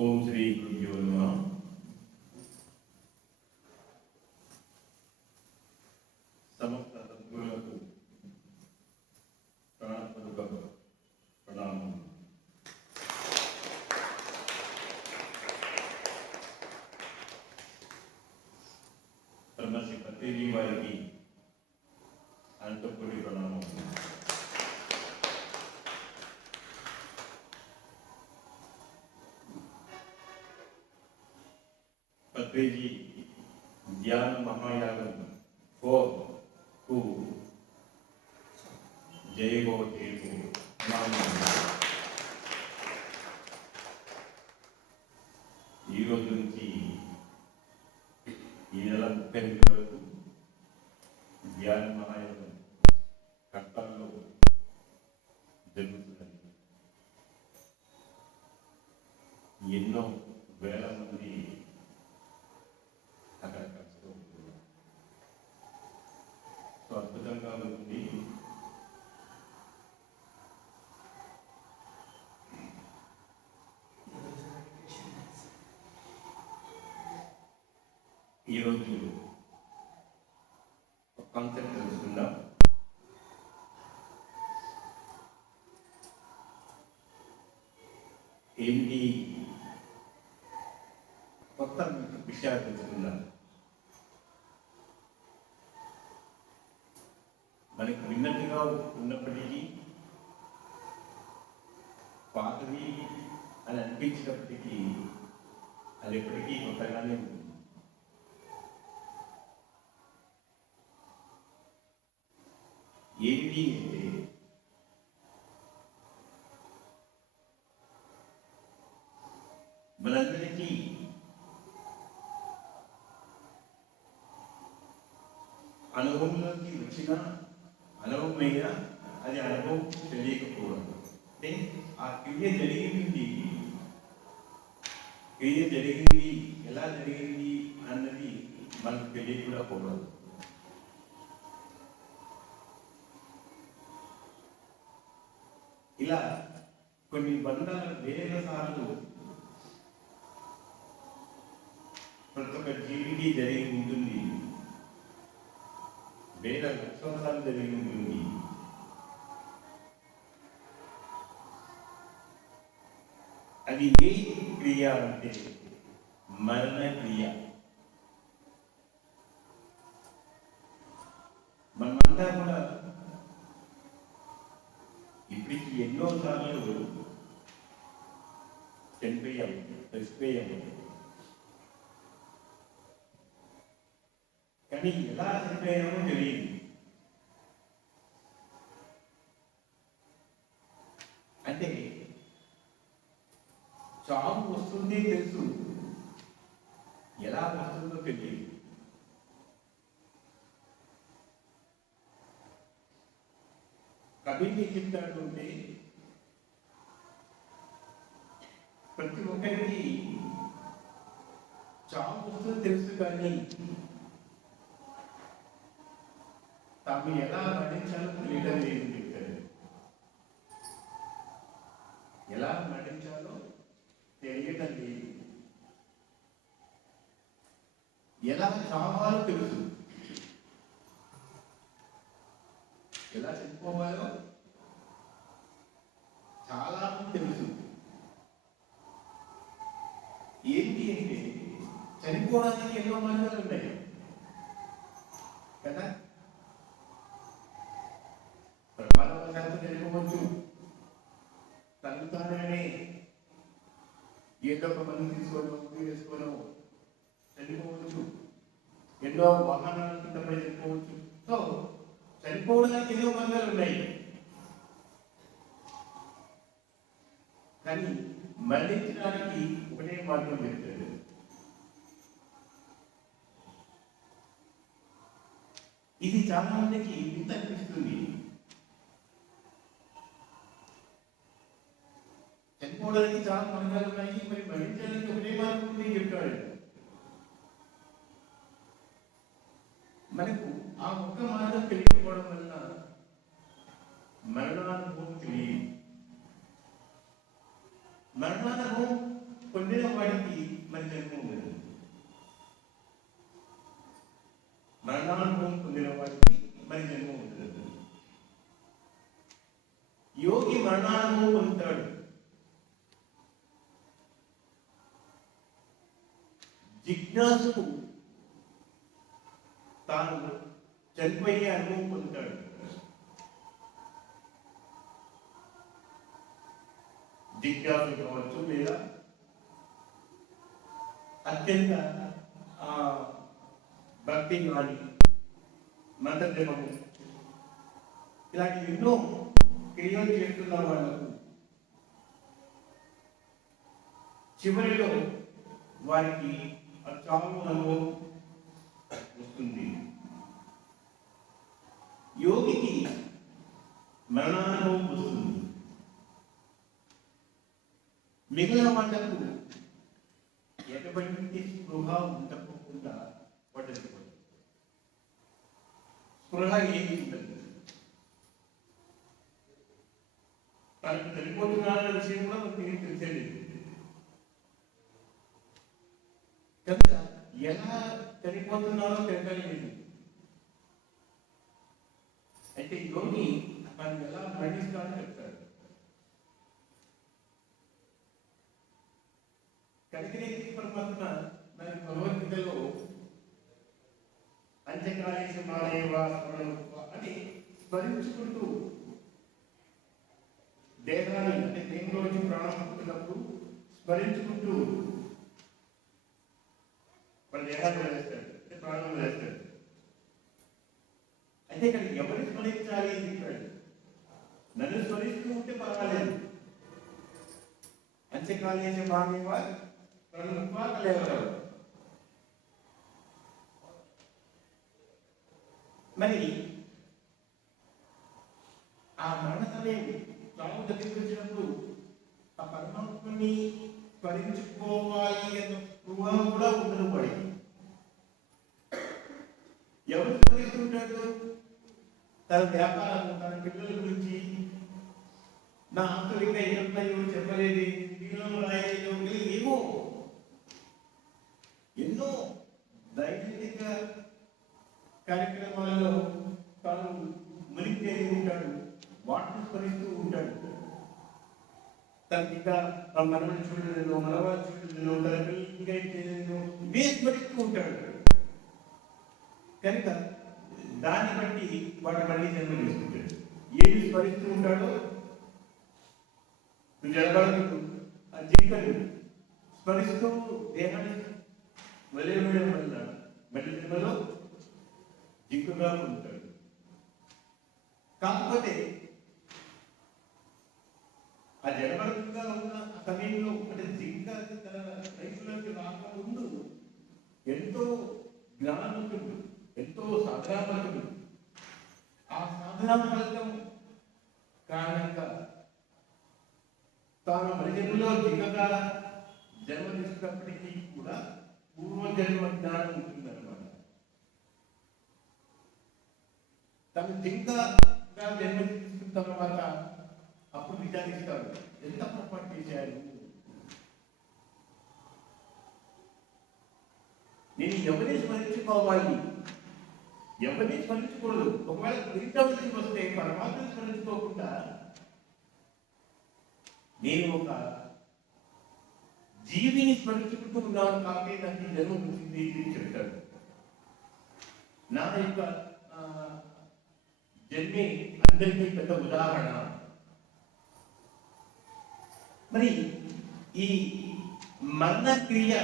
ఓం శ్రీ గురుభ్యో నమః. సమస్త సద్గురులకు ప్రణామపూర్వక ప్రణామం. బ్రహ్మశ్రీ పత్రిజీ వారికి అనంతపురి ప్రణామం. పత్రిజీ ధ్యాన మహాయాగం 4 జయ గో జయ గో. ఈ రోజు నుంచి ఈ నెల 30 వరకు ధ్యాన మహాయాగం కట్టంలో జరుగుతున్నది. ఎన్నో వేల మంది అక్కడ కలుస్తూ ఉంటున్నారు. సో అద్భుతంగా ఉంది. ఈరోజు ఒక కాన్సెప్ట్ తెలుసుకుందాం. ఏంటి కొత్త విషయాలు తెలుసుకుందాం. మనకి విన్నట్టుగా ఉన్నప్పటికీ పాతది అని అనిపించినప్పటికీ అది ఎప్పటికీ కొత్తగానే ఉంటుంది. ఏంటి అంటే మనందరికీ అనుభవంలోకి వచ్చిన అనుభవమైనా అది అనుభవం తెలియకపోవడం. అంటే ఆ క్రియ జరిగింది ఎలా జరిగింది అన్నది మనకు తెలియకుండా పోవడం. ఇలా కొన్ని వందల వేల సార్లు ప్రతి ఒక్క జీవికి జరిగి ఉంటుంది. వేల లక్షలు జరిగి ఉంటుంది. అది ఏ క్రియ అంటే మరణ క్రియ. మనమంతా కూడా ఇప్పటికి ఎన్నో సార్లు చనిపోయాము. కానీ ఎలా చనిపోయామో తెలియదు. అంటే చావు వస్తుందే తెలుసు, ఎలా వస్తుందో తెలియదు. కబీర్ ఏం చెప్తాడు అంటే ప్రతి ఒక్కరికి చావు వస్తుందో తెలుసు, కానీ తాము ఎలా మరణించాలో తెలియడం లేదు చెప్తాడు. ఎలా మరణించాలో తెలియడం లేదు. ఎలా చావాలో తెలుసు, ఎలా చనిపోవాలో చాలా తెలుసు. ఏంటి అంటే చనిపోవడానికి ఎన్నో మార్గాలు ఉన్నాయి కదా. ప్రమాదవశాత్తు చనిపోవచ్చు, తగ్గుతానని ఏదో ఒక మంది తీసుకోవడం చనిపోవచ్చు. ఎన్నో వాహనాల కింద పడి చనిపోవచ్చు. సో చనిపోవడానికి ఎన్నో మార్గాలు ఉన్నాయి. కానీ మరణించడానికి ఒకటే మార్గం చెప్తాడు. ఇది చాలా మందికి ఇంత అనిపిస్తుంది. చనిపోవడానికి చాలా మార్గాలు ఉన్నాయి, మరి మరణించడానికి ఒకటే మార్గం ఉంది చెప్తాడు. మనకు ఆ ఒక్క మార్గం తెలియకపోవడం వల్ల మరణానుభవం తెలియదు. మరణానుభవం పొందిన వాడికి మరి జన్మ ఉండదు. మరణానుభవం పొందిన వాడికి మరి జన్మ ఉండదు. యోగి మరణానుభవం పొందుతాడు. జిజ్ఞాసుకు తాను చనిపోయే అనుభవం పొందుతాడు. జిజ్ఞాసు కావచ్చు, లేదా అత్యంత భక్తి కానీ మంత్రజపము ఇలాంటి ఎన్నో క్రియలు చేస్తున్న వాళ్ళకు చివరిలో వారికి చావు అనుభవం వస్తుంది. యోగికి మరణానుభవం వస్తుంది. మిగిలిన వాళ్ళకు ఎటువంటి స్పృహ ఉండకుండా పడ్డది. స్పృహ ఏమి ఉండదు. తనకు చనిపోతున్నారన్న విషయం కూడా మనకి తెలిసేది. కనుక ఎలా చనిపోతున్నారో తెలియలేదు. అయితే యోగి మనం ఎలా మరణిస్తాడో చెప్తాడు. కలిగిన పరమాత్మ మనకి భగవద్గీతలో అంత్యకాలేశ మానవ అని స్మరించుకుంటూ దేహాన్ని అంటే దేహంలోంచి ప్రాణం పుట్టినప్పుడు స్మరించుకుంటూ మన దేహాన్ని వేస్తాడు, అంటే ప్రాణం వేస్తాడు. అయితే ఇక్కడ ఎవరిని స్మరించాలి అని చెప్పాడు. నన్ను స్మరిస్తూ ఉంటే పర్వాలేదు. అంత్యకాలేశ మానవ లేవరు. మరి ఆ మరణ సమయం తాము దగ్గరికి వచ్చినప్పుడు ఆ పరమాత్మని స్మరించుకోవాలి అన్న స్పృహ కూడా ఉండదు వాడికి. ఎవరు స్మరిస్తుంటాడు? తన వ్యాపారం, తన పిల్లల గురించి, నా ఆస్తులు ఇంకా ఏమున్నాయో చెప్పలేదు, దీనిలో రాయలేదు, ఏమో ఎన్నో దైనందిక కార్యక్రమాలలో తాను మునిగి తేలి ఉంటాడు. వాటిని స్మరిస్తూ ఉంటాడు. తనకి ఇంకా మనవని చూడలేను, మనవాళ్ళు చూడలేను, తన పిల్లలకి ఇవే స్మరిస్తూ ఉంటాడు. కనుక దాన్ని బట్టి వాడు మళ్ళీ జన్మ తీసుకుంటాడు. ఏమి స్మరిస్తూ ఉంటాడో జనబడుతూ ఆ జింకను స్మరిస్తూ దేహాన్ని వదిలేయడం వల్ల మళ్ళీ జన్మలో జింకగా ఉంటాడు. కాకపోతే ఆ జనబడుతుగా ఉన్న సమయంలో అంటే జింక తన రైతులకి రాకముందు ఎంతో జ్ఞానవంతుడు, ఎంతో సాధనాపరుడు. ఆ సాధనా ఫలితం కారణంగా తాను మరిజన్మలో జింకగా జన్మ తీసుకున్నప్పటికీ కూడా పూర్వజన్మ జ్ఞానం ఉంటుందన్నమాట. తను జింకగా జన్మ తీసుకున్న తర్వాత అప్పుడు విచారిస్తాడు, ఎంత పొరపాటు చేశారు, నేను ఎవరిని స్మరించుకోవాలి, ఎవరిని స్మరించకూడదు. ఒకవేళ విరిటవలసి వస్తే పరమాత్మని స్మరించుకోకుండా నేను ఒక జీవిని స్మరించుకుంటూ ఉన్నాను కాబట్టి నాకు ఈ జన్మ వచ్చింది అని చెప్తాడు. నా యొక్క జన్మే అందరికీ పెద్ద ఉదాహరణ. మరి ఈ మరణ క్రియ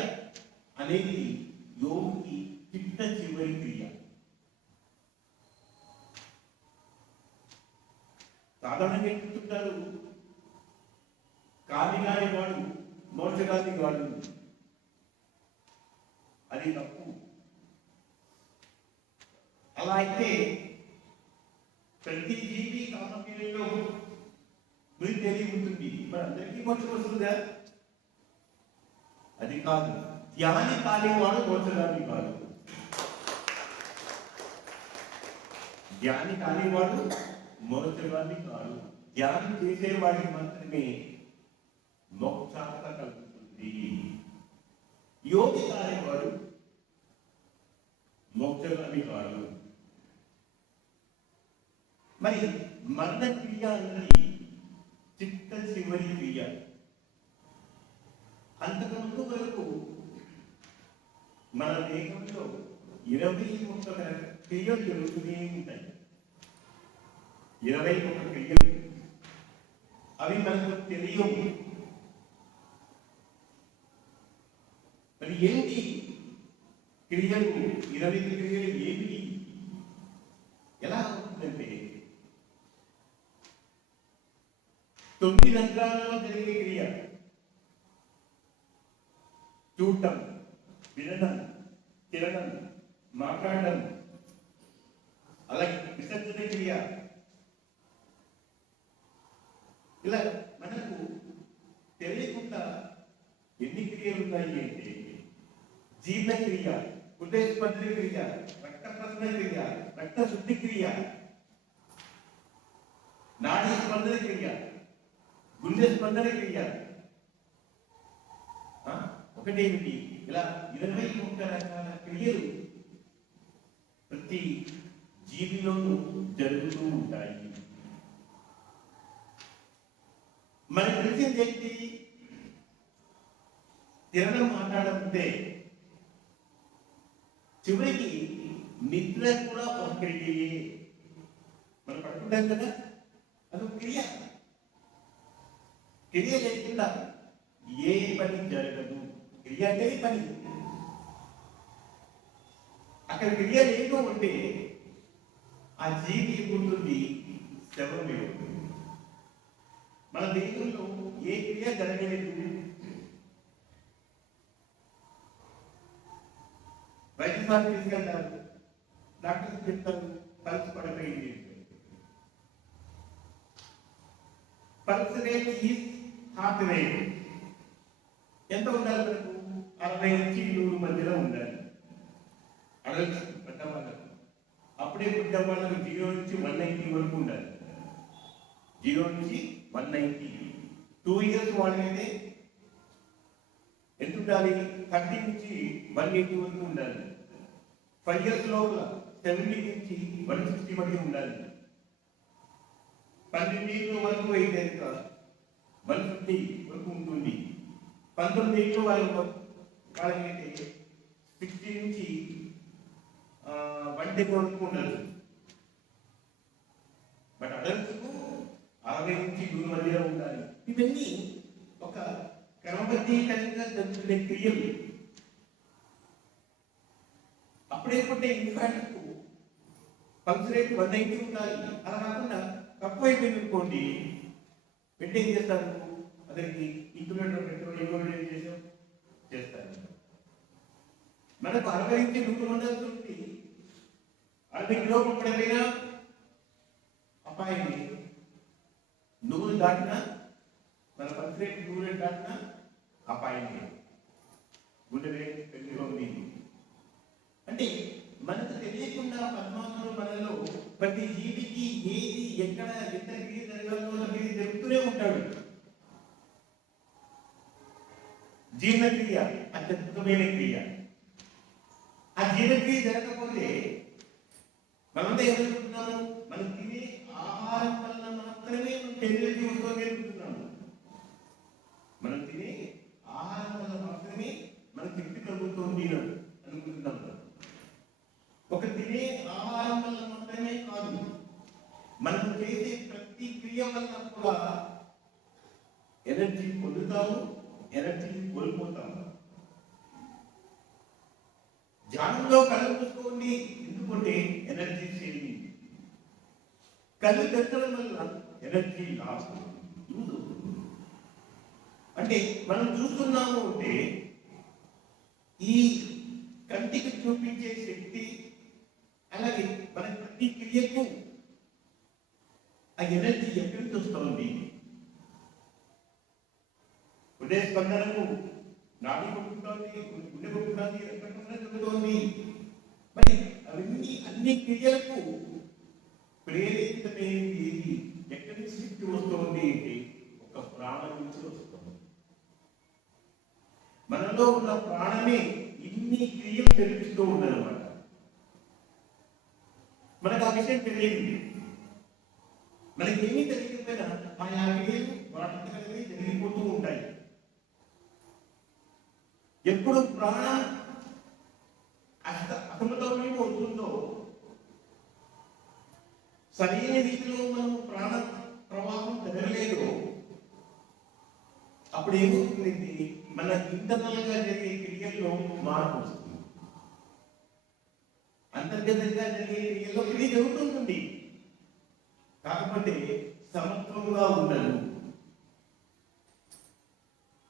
అనేది యోగి చిట్ట చివరి క్రియ. సాధారణంగా చెప్తుంటారు, కాని కాని వాడు మోక్షగాని వాడు. అది తప్పు. అలా అయితే ప్రతి జీవి కామక్రియలో మీరు తెలియ ఉంటుంది, మరి అందరికీ మోక్షం వస్తుందా? అది కాదు. ధ్యాని కానివాడు మోక్షగాని కాదు. ధ్యాని కానివాడు మోక్షగాని కాదు. ధ్యానం చేసేవాడికి మాత్రమే మోక్షాంత కలుగుతుంది. ఉంటుంది. యోగి కానివాడు మోక్షగామి కాడు. మరి మరణ క్రియ అన్నది చిట్ట చివరి క్రియ. అంతకుముందు వరకు మన దేహంలో 21 క్రియలు జరుగుతూనే ఉంటాయి. 21 క్రియలు, అవి మనకు తెలియవు. మరి ఏంటి క్రియలు? 20 క్రియలు ఏమిటి? ఎలా అవుతుందంటే 9 రంధ్రాలలో జరిగే క్రియ: చూడటం, వినడం, తినడం, మాట్లాడడం, అలాగే విసర్జన క్రియ. ఇలా మనకు తెలియకుండా ఎన్ని క్రియలు ఉన్నాయి అంటే జీర్ణక్రియ, హృదయస్పందన క్రియ, రక్త ప్రసరణ క్రియ, రక్త శుద్ధి క్రియ, నాడీ స్పందన క్రియ, గుండె స్పందన క్రియ. ఒకటేమిటి, ఇలా 21 రకాల క్రియలు ప్రతి జీవిలోనూ జరుగుతూ ఉంటాయి. మనకు తెలిసింది ఏంటి? తినడం, మాట్లాడకుంటే చివరికి నిద్ర కూడా ఒక క్రియే. మనం పడుకుంటాం కదా, అదొక క్రియ. క్రియ లేకుండా ఏ పని జరగదు. క్రియ అంటే పని. అక్కడ క్రియ లేదు అంటే ఆ జీవి ఉంటుంది, శవమే ఉంటుంది. మన దేశంలో ఏ క్రియ జరగలేదు. వైద్యశాలకు తీసుకెళ్తారు, డాక్టర్స్ చెప్తారు పల్స్ పడిపోయింది. Pulse rate is heart rate ఎంత ఉండాలి? మనకు 60 నుంచి 100 మధ్యలో ఉండాలి. అడల్ట్స్, పెద్దవాళ్ళకు. అప్పుడే పెద్దవాళ్ళకు 0 నుంచి 190 వరకు ఉండాలి. 0 నుంచి 190. 2 ఇయర్స్ వాళ్ళైతే ఎంత ఉండాలి? 30 నుంచి 180 వరకు ఉండాలి. 5 ఇయర్స్ లోపల 70 నుంచి 160 మధ్య ఉండాలి. 12 ఏళ్ళ వరకు అయితే 150 వరకు ఉంటుంది. 19 ఏళ్ళు వాళ్ళకైతే 60 నుంచి 110 వరకు ఉండదు. బట్ అడల్ట్స్కు 60 నుంచి 100 మధ్యలో ఉండాలి. ఇవన్నీ ఒక క్రమబద్ధీకరంగా జరుగుతున్న క్రియలు. అప్పుడేమంటే ఇన్ఫాంట్కు పల్స్ రేట్ 190 ఉండాలి. అలా కాకుండా తక్కువ అయిపోయింది అనుకోండి, వెంటనే ఏం చేస్తారు? అతనికి ఇంక్యుబేటర్ పెట్రోల్ ఇంక్యుబేటర్ చేస్తారు. మనకు 60 నుంచి 100 ఉండాల్సి 60 కిలోలు పడిపోయినా అపాయం. 100 దాటినా, మన పల్స్ రేట్ 100 దాటినా అపాయం. గుండె రేట్ పెరుగుతుంది. అంటే మనకు తెలియకుండా పరమాత్ముడు మనలో ప్రతి జీవికి ఏది, ఎక్కడ, ఎంత క్రియ జరగాలో క్రియ జరుగుతూనే ఉంటాడు. జీర్ణక్రియ అత్యద్భుతమైన క్రియ. ఆ జీర్ణక్రియ జరగకపోతే మనంతా ఏమనుకుంటున్నాము? మనం తినే ఆహారం వల్ల మాత్రమే ఎనర్జీ వస్తుంది అనుకుంటున్నాము. మనం తినే ఆహారం వల్ల మాత్రమే మనకు శక్తి కలుగుతుంది అనుకుంటున్నాము. ఒక తినే ఆహారం వల్ల మాత్రమే కాదు, మనం చేసే ప్రతి క్రియ వల్ల కూడా ఎనర్జీ పొందుతాము, ఎనర్జీ కోల్పోతాము. ధ్యానంలో కళ్ళు మూసుకోండి, ఎందుకంటే ఎనర్జీ సేవింగ్. కళ్ళు తెరచడం వల్ల ఎనర్జీ లాస్ యూజ్ అవుతుంది. అంటే మనం చూస్తున్నాము అంటే ఈ కంటికి చూపించే శక్తి, అలాగే మన ప్రతి క్రియకు ఆ ఎనర్జీ ఎక్కడి నుంచి వస్తుంది? హృదయ స్పందనకు నాడి కొట్టుకుంటోంది, గుండె కొట్టుకుంటుంది, రక్తస్పందన జరుగుతోంది. మరి అవన్నీ అన్ని క్రియలకు ప్రేరేపితమైనది ఏది? ఎక్కడి నుంచి శక్తి వస్తుంది అంటే ఒక ప్రాణం నుంచి వస్తుంది. మనలో ఉన్న ప్రాణమే ఇన్ని క్రియలు జరిపిస్తూ ఉన్నదన్నమాట. మనకు ఆ విషయం తెలియదు. మనకి ఏమీ తెలియకపోయినా ఆయా క్రియలు వాటికి జరిగిపోతూ ఉంటాయి. ఎప్పుడు ప్రాణం అసమతౌల్యం అవుతుందో, సరైన రీతిలో మనం ప్రాణ ప్రవాహం జరగలేదు, అప్పుడు ఏమవుతుందండి, మన ఇంటర్నల్ గా జరిగే క్రియల్లో మార్పు వస్తుంది. అంతర్గతంగా జరిగే క్రియల్లో క్రియ జరుగుతుంటుంది, కాకపోతే సమత్వంగా ఉండదు.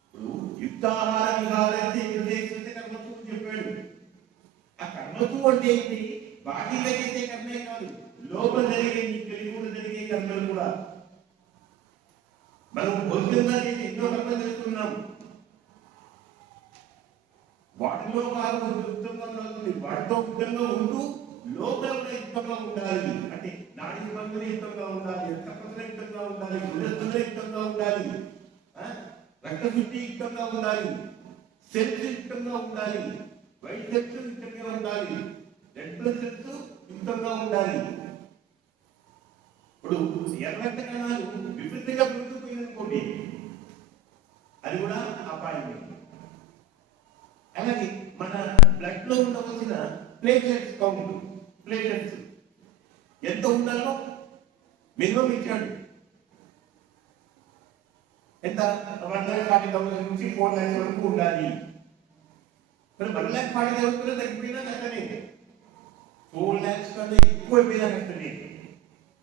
ఇప్పుడు యుక్తాహార విహారస్తే కర్మత్వం చెప్పాడు. ఆ కర్మత్వం అంటే ఏంటి? బాడీగా చేసే కర్మే కాదు, లోపల జరిగే నీ తెలివి జరిగే కర్మలు కూడా. మనం భౌతికంగా చేసి ఎన్నో కర్మలు చేస్తున్నాం, వాటిలో కాదు యుక్తంగా కలుగుతుంది. వాటితో యుక్తంగా ఉంటూ లోపల కూడా యుక్తంగా ఉండాలి. అంటే నాడి బంధువులు యుక్తంగా ఉండాలి, రక్తపత్ర యుక్తంగా ఉండాలి, గుణస్థులు యుక్తంగా ఉండాలి, రక్తశుద్ధి యుక్తంగా ఉండాలి, సెల్స్ యుక్తంగా ఉండాలి, వైట్ సెల్స్ యుక్తంగా ఉండాలి, రెడ్ బ్లడ్ సెల్స్ యుక్తంగా ఉండాలి. ఇప్పుడు ఎర్ర రక్త కణాలు విపరీతంగా పెరుగుతుపోయిందనుకోండి, అది కూడా అపాయమే. అలాగే మన బ్లడ్ లో ఉండవలసిన ప్లేట్లెట్స్ కౌంట్, ప్లేట్లెట్స్ ఎంత ఉండాలో మినిమం ఇచ్చాడు. ఎంత? 1,40,000 నుంచి 4 lakhs వరకు ఉండాలి. మరి 1,40,000 తగ్గిపోయినా కష్టమే, 4 lakhs కన్నా ఎక్కువ అయిపోయినా కష్టమే.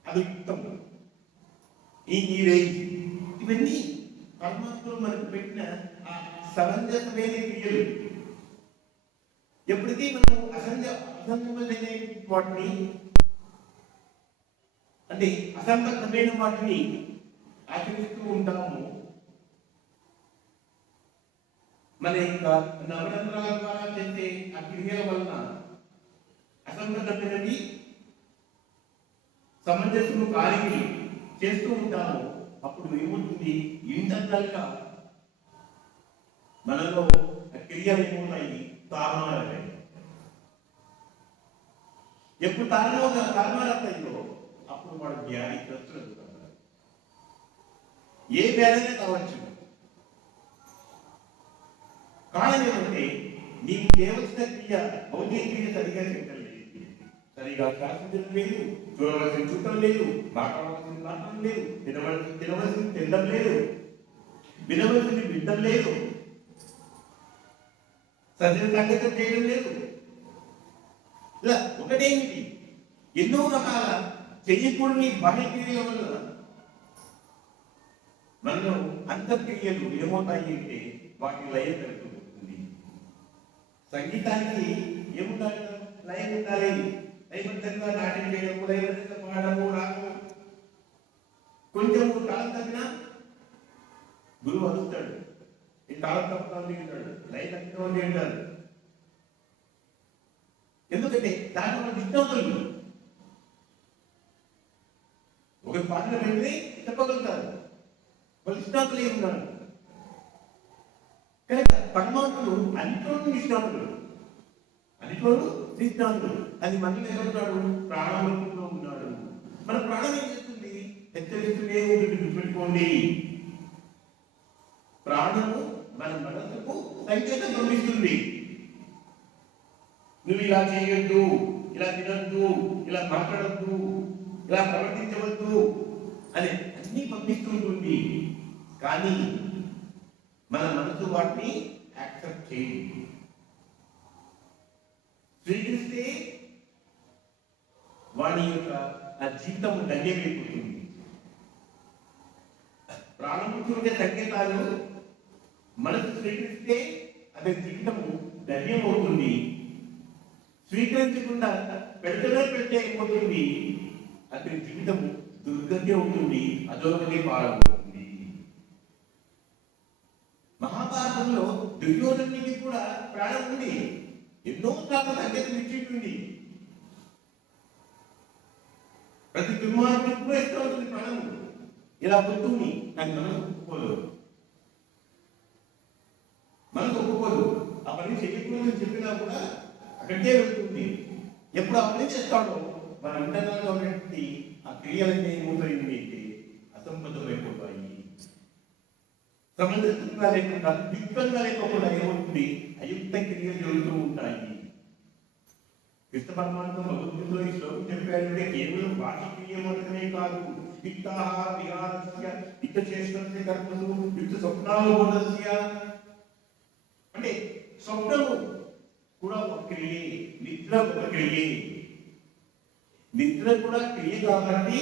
అది యుక్తం. ఈ రేంజ్ ఇవన్నీ పరమాత్మలు మనకు పెట్టిన సమంజసమైన క్రియలు. ఎప్పటికీ మనం అసంబద్ధమైన వాటిని, అంటే అసంబద్ధమైన వాటిని ఆచరిస్తూ ఉంటాము. మన యొక్క నవరంధ్రాల ద్వారా చేసే ఆ క్రియల వలన అసంబద్ధమైనవి సమంజసము కాలికి చేస్తూ ఉంటాము. అప్పుడు ఏముంటుంది? ఇంటర్నల్ గా మనలో క్రియలు ఏమవుతాయి? తారుమారవుతాయి. ఎప్పుడు తారుమారవుతాయో అప్పుడు వాడు వ్యాధిగ్రస్తులు అవుతారు. ఏ వ్యాధైనా కావచ్చు. కారణం ఏమంటే నీకు చేయవలసిన క్రియ, భౌతిక క్రియ సరిగా చేయటం లేదు, సరిగా శ్వాసించడం లేదు, చూడవలసిన చూడటం లేదు, మాట్లాడవలసింది మాట్లాడడం లేదు, తినవలసింది తినడం లేదు, వినవలసింది వినడం లేదు, సరైన సంగతి చేయడం లేదు. ఇలా ఒకటేమిటి, ఎన్నో రకాల చెయ్యకూడని బాహ్యక్రియల వల్ల మనలో అంతర్క్రియలు ఏమవుతాయి అంటే వాటి లయం జరుగుతుంది. సంగీతానికి ఏముండాలి? లయం ఉండాలి. లయబద్ధంగా నాట్యం చేయడము, లయబద్ధంగా పాడము, రాగము. కొంచెం కాలం తగ్గినా గురువు అరుస్తాడు, ఈ కాలం తప్పుతాను అంటాడు, లయ తక్కువ అంటారు. ఎందుకంటే దాని వల్ల విజ్ఞానులు ఒక పాటలు పెట్టి చెప్పగలుగుతారు, వాళ్ళు నిష్ణాతులు ఉన్నారు. కానీ పరమాత్ముడు అన్నిట్లోనూ నిష్ణాతుడు, అన్నిట్లోనూ నిష్ణాతుడు. అది మనలో ఏమన్నాడు? ప్రాణంలో ఉన్నాడు. మన ప్రాణం ఏం చేస్తుంది? హెచ్చరిస్తూనే ఉంటుంది. గుర్తుపెట్టుకోండి, ప్రాణము మన మనసుకు సంకేతం పంపిస్తుంది. నువ్వు ఇలా చేయొద్దు, ఇలా తినద్దు, ఇలా మాట్లాడద్దు, ఇలా ప్రవర్తించవద్దు అని అన్ని పంపిస్తుంటుంది. కానీ మన మనసు వాటిని యాక్సెప్ట్ చేయదు, స్వీకరిస్తే వాడి యొక్క ఆ జీవితం ధన్యమైపోతుంది. ప్రారంభించే సంకేతాలు మనసు స్వీకరిస్తే అతని జీవితము ధన్యమవుతుంది. స్వీకరించకుండా పెడితే అయిపోతుంది, అతని జీవితము దుర్గతి అవుతుంది, అధోగతి పాలవుతుంది. మహాభారతంలో దుర్యోధనునికి కూడా ప్రాణం ఉంది, ఎన్నో సార్లు సంకేతం ఇచ్చేటుంది. ప్రతి దుర్మార్గునికి కూడా ఇస్తూ ఉంటుంది ప్రాణం. ఇలా పొద్దుని నాకు మనం ఒప్పుకోలేదు. మనసు ఒప్పుకోదు. ఆ పని చేయకూడదని చెప్పినా కూడా అక్కడికే వెళ్తుంది. ఎప్పుడు ఆ పని చేస్తాడో మన ఇంటర్నల్గా ఉన్నటువంటి ఆ క్రియలన్నీ ఏమవుతాయి అంటే అసంబద్ధమైపోతాయి. సమంజసంగా లేకుండా, యుక్తంగా లేకుండా ఏమవుతుంది, అయుక్త క్రియలు జరుగుతూ ఉంటాయి. కృష్ణ పరమాత్మ భగవద్గీతలో ఈ శ్లోకం చెప్పాడంటే కేవలం బాహ్య క్రియ మాత్రమే కాదు, యుక్తాహార విహారస్య యుక్త చేష్టస్య కర్మసు యుక్త స్వప్నావబోధస్య, అంటే స్వప్నము కూడా ఒక క్రియే, నిద్ర ఒక క్రియే. నిద్ర కూడా క్రియ కాబట్టి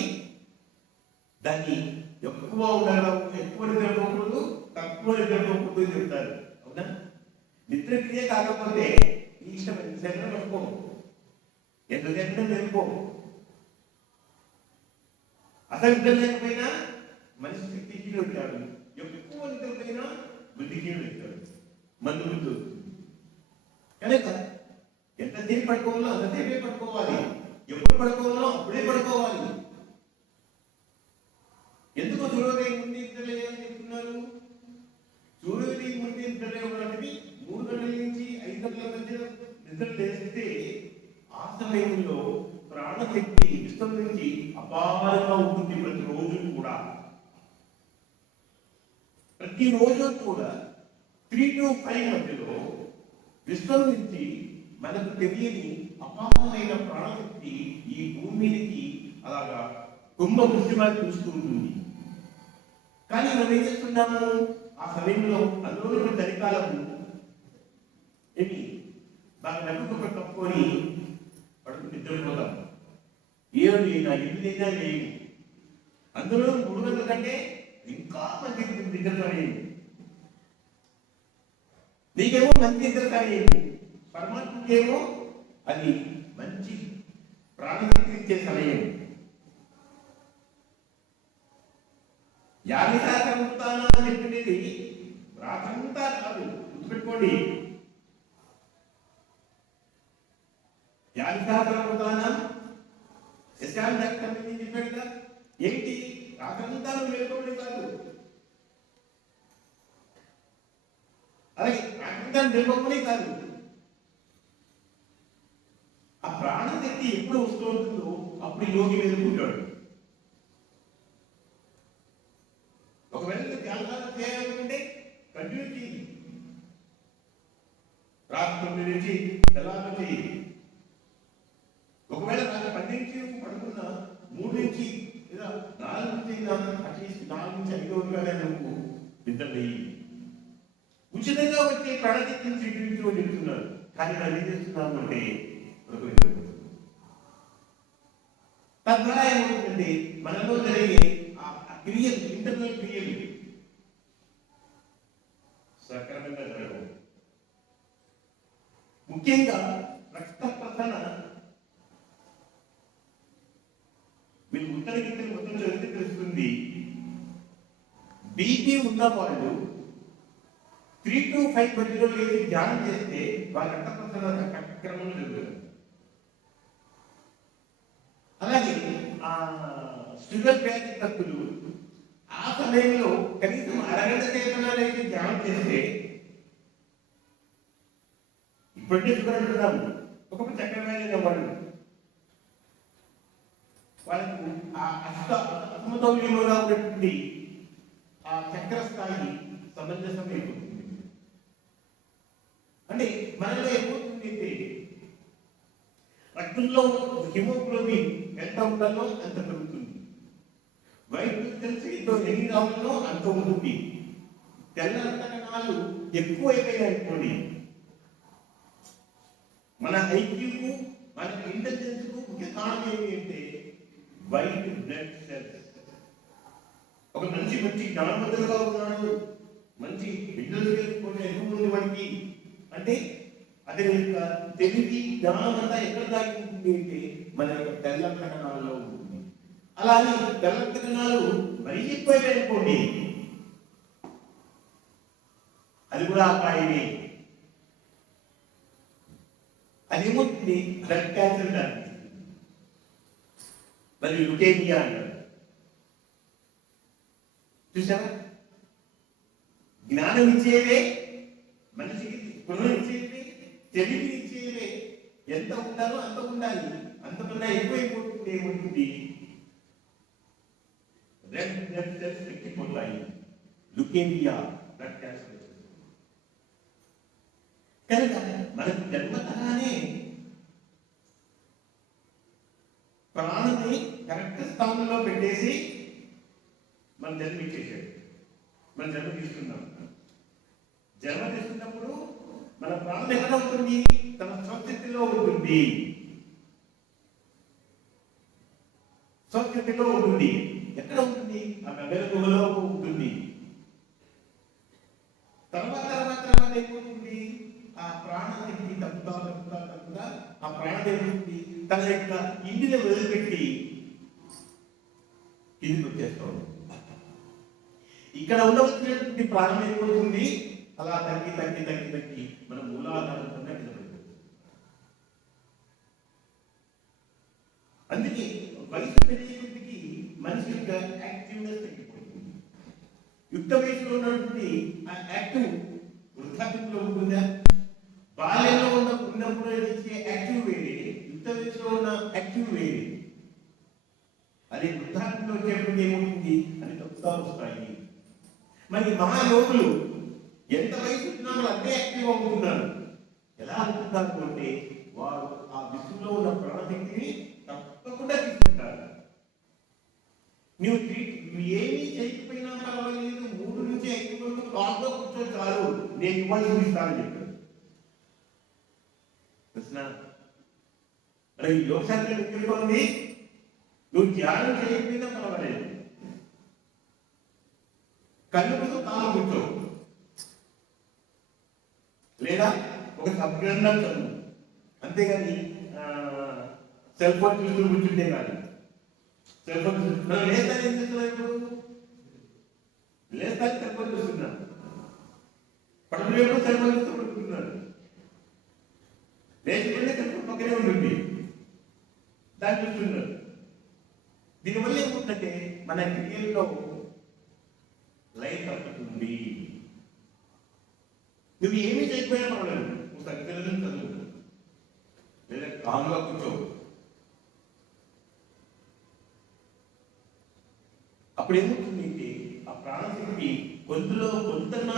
దాన్ని ఎక్కువ ఉండడం, ఎక్కువ నిద్రపోకూడదు, తక్కువ నిద్రపోకూడదు చెప్తారు. అవునా? నిద్ర క్రియ కాకపోతే నీ ఇష్టం ఎంతసేపు పడుకో, ఎంతసేపు వెళ్ళిపో. అసలు నిద్ర లేకపోయినా మనిషి శక్తిహీనుడు ఉంటాడు, ఎక్కువ నిద్రపోయినా బుద్ధిహీనుడు ఉంటాడు, మందు బుద్ధి. కనుక ఎంతసేపు పడుకోవాలో అంతసేపే పడుకోవాలి, ఎప్పుడు పడుకోవాలో అప్పుడే పడుకోవాలి. ఎందుకు సూర్యోదయం ముందు నిద్రలేదని చెప్తున్నారు? సూర్యోదయం ముందు నిద్రలేవడానికి 3 గంటల నుంచి 5 గంటల మధ్య నిద్ర లేస్తే ఆ సమయంలో ప్రాణశక్తి విశ్వం నుంచి అపారంగా ఉంటుంది. ప్రతిరోజు కూడా 3 to 5 మధ్యలో విశ్వం నుంచి మనకు తెలియని అపారమైన ప్రాణశక్తి ఈ భూమికి అలాగా కుంభవృష్టిగా చూస్తూ ఉంటుంది. కానీ మనం ఏం చేస్తున్నాము? ఆ సమయంలో అందులో చలికాలము ఏమి బాగా నడుపుకు కప్పుకొని పడుకు నిద్రపోతాం. 7 అయినా 8 అయినా లేవు. అందులో 3 గంటల కంటే ఇంకా మంచి నిద్ర సమయం. నీకేమో మంచి నిద్ర సమయం, పరమాత్మకేమో అది మంచి ప్రాణశక్తి ఇచ్చే సమయం. 50% ఉంటానా అని చెప్పినది రాత్రంతా కాదు, గుర్తుపెట్టుకోండి. 50% ఉంటానా యశాన్ డాక్టర్ చెప్పాడు కదా, ఏంటి రాత్రంతా మేల్కోవడం కాదు, అలాగే రాత్రంతా మేల్కోవడే కాదు, ఆ ప్రాణశక్తి ఎప్పుడు వస్తూ ఉంటుందో అప్పుడు యోగి మేలుకుంటాడు. ఒకవేళ ధ్యానం చేయాలనుకుంటే కంటిన్యూ చేయి, రాత్రి 9 నుంచి తెల్లారి చేయి. ఒకవేళ రాత్రి 10 నుంచి పడుకున్నా 3 నుంచి లేదా 4 నుంచి అట్లీస్ట్ 4 నుంచి 5 వరకు నువ్వు నిద్ర వేయి. ఉచితంగా వచ్చే ప్రాణశక్తిని స్వీకరించు చెప్తున్నారు. కానీ మనం ఏం చేస్తున్నాము అంటే తద్వారా ఏమవుతుందంటే మనలో జరిగే ఆ క్రియలు, ఇంటర్నల్ క్రియలు సక్రమంగా జరగవు. ముఖ్యంగా రక్త ప్రసరణ మీరు ఉత్తర గీతలు మొత్తం చదివితే తెలుస్తుంది. బీపీ ఉన్న వాళ్ళు 3 to 5 మధ్యలో లేచి ధ్యానం చేస్తే వాళ్ళ రక్త ప్రసరణ క్రమంలో జరుగుతుంది. అలాగే షుగర్ వ్యాధిగ్రస్తులు ఆ సమయంలో కనీసం అరగంట సేపన లేచి ధ్యానం చేస్తే, ఇప్పుడంటే షుగర్ అంటున్నాము, ఒకప్పుడు చక్కెర వ్యాధి వాళ్ళు వాళ్ళకు ఆ అసమతౌల్యంగా ఉన్నటువంటి ఆ చక్కెర స్థాయి సమంజసం అయిపోతుంది. అంటే మనలో ఏమవుతుంది అంటే రక్తంలో హిమోగ్లోబిన్ ఎంత ఉండాలో అంత పెరుగుతుంది, వైట్ సెల్స్ ఎన్ని రావాలో అంత ఉంటుంది. తెల్ల రక్త కణాలు ఎక్కువ అయిపోయాయనుకోండి, మన ఐక్యూకు, మన ఇంటెలిజెన్స్ కు ముఖ్య కారణం ఏంటి అంటే వైట్ బ్లడ్ సెల్స్. ఒక మంచి జ్ఞానవంతులుగా ఉన్నాడు, మంచి ఇంటెలిజెన్స్ కొంచెం ఎక్కువ ఉంది వాడికి అంటే అతని యొక్క తెలివి జ్ఞానం అంతా ఎక్కడ దాగి ఉంటుంది అంటే మన యొక్క తెల్ల రక్త కణాలలో ఉంటుంది. అలాగే తెల్ల రక్త కణాలు మరీ ఎక్కువైపోయి అది కూడా అపాయమే. అదేమవుతుంది, బ్లడ్ క్యాన్సర్ అంటారు, మరి లుకేమియా అంటారు. చూసారా, జ్ఞానం ఇచ్చేదే మనిషికి గుణం ఇచ్చేది, తెలివి ఇచ్చేది ఎంత ఉండాలో అంత ఉండాలి. అంతకన్నా ఎక్కువైపోతుంది ఏముంటుంది, రెడ్ బ్లడ్ సెల్స్ ఎక్కిపోతాయి, లుకేమియా, బ్లడ్ క్యాన్సర్. కనుక మనకు జన్మతగానే ప్రాణాన్ని కరెక్ట్ స్థానంలో పెట్టేసి మన జన్మించేసాడు. మనం జన్మ తీసుకున్నాం. జన్మ తీసుకున్నప్పుడు మన ప్రాణం ఎక్కడ ఉంటుంది, తన స్వస్థితిలో ఉంటుంది. స్వస్థితిలో ఉంటుంది. ఎక్కడ ఉంటుంది, ఆ గగనగుహలో ఉంటుంది. తర్వాత ఏమవుతుంది, ఆ ప్రాణానికి తప్పుతా ఆ ప్రాణం ఏమవుతుంది, తన యొక్క ఇంటిని వదిలిపెట్టి కిందికి వచ్చేస్తాం. ఇక్కడ ఉండవలసినటువంటి ప్రాణం ఏమవుతుంది, అలా తగ్గి మన మూలాధారంగా నిలబడుతుంది. అందుకే వయసు పెరిగేకొద్దికి మనిషి యొక్క యాక్టివ్నెస్ తగ్గిపోతుంది. యుక్త వయసులో ఉన్నటువంటి ఆ యాక్టివ్ వృద్ధాప్యంలో ఉంటుందా? బాల్యంలో ఉన్నప్పుడు ఇచ్చే యాక్టివ్ వేరే, యుక్త వయసులో ఉన్న యాక్టివ్ వేరే. అది వృద్ధాప్యంలో వచ్చేప్పుడు ఏమవుతుంది, అది తప్పుతా వస్తాయి. మరి మహాయోగులు ఎంత వయసు ఉంటున్నారో అంతే యాక్టివ్ అవుతున్నారు. ఎలా అవుతున్నారు అంటే వారు ఆ విశ్వంలో ఉన్న ప్రాణశక్తిని తప్పకుండా తీసుకుంటారు. నువ్వు ఏమీ చేయకపోయినా పర్వాలేదు, 3 నుంచి 5 వరకు కాల్లో కూర్చొని చాలు, నేను ఇవ్వాలి చూపిస్తానని చెప్పాడు. కృష్ణ యోగశాస్త్రం ఎక్కడుంది, నువ్వు ధ్యానం చేయకపోయినా పర్వాలేదు, కళ్ళు కూర్చో, కాళ్ళు కూర్చో, లేదా ఒక సబ్గ్రంథం చదువు, అంతేగాని సెల్ ఫోన్ చూస్తూ కూర్చుంటే కాదు. సెల్ ఫోన్ మనం లేస్తాను ఏం చేస్తున్నాం, ఇప్పుడు లేస్తాను సెల్ ఫోన్ చూస్తున్నాం, పడుకునేప్పుడు సెల్ ఫోన్ చూస్తూ పడుకుంటున్నాడు, లేచిపోయినా సెల్ ఫోన్ పక్కనే ఉంటుంది, దాన్ని చూస్తున్నాడు. దీనివల్ల ఏమవుతుందంటే మన క్రియల్లో లైట్ తప్పుతుంది. నువ్వు ఏమీ చేయకపోయినా పర్వాలేదు, నువ్వు సరిగ్గా చదువు, లేదా కామ్గా కూర్చో. అప్పుడు ఏమవుతుంది, ఆ ప్రాణశక్తి కొంతలో కొంతన్నా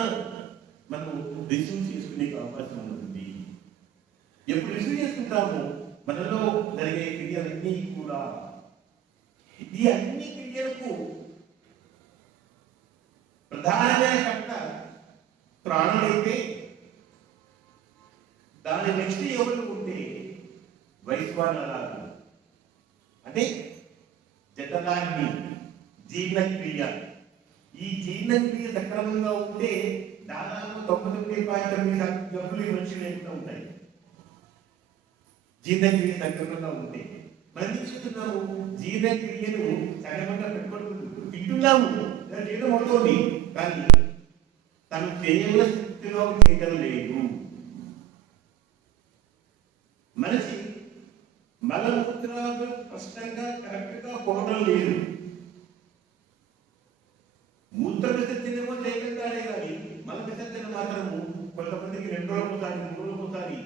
మనం రిసీవ్ చేసుకునే అవకాశం ఉంటుంది. ఎప్పుడు రిసీవ్ చేసుకుంటామో మనలో జరిగే క్రియలన్నీ కూడా, ఈ అన్ని క్రియలకు ప్రధానమైన కర్త ప్రాణులైతే దాని నెక్స్ట్ ఎవరు ఉంటే వైశ్వానరాలు, అంటే జఠరాగ్ని, జీర్ణక్రియ. ఈ జీర్ణక్రియ సక్రమంగా ఉంటే దాదాపు 99.9% జబ్బులు ఈ మనిషి లేకుండా ఉంటాయి. జీర్ణక్రియ సక్రమంగా ఉంటే మనం ఏం చేస్తున్నాము, జీర్ణక్రియను సక్రమంగా పెట్టుకుంటున్నాము, తింటున్నాము, చేయడం అవుతుంది, కానీ తను చేయవలసిన స్థితిలో చేయడం లేదు. మనిషి మలమూత్రాలు స్పష్టంగా కరెక్ట్గా పోవడం లేదు. మూత్ర విసర్జనేమో చేయగలుగుతారే కానీ మల విసర్జన మాత్రము కొంతమందికి 2 రోజులకోసారి, 3 రోజులకోసారి,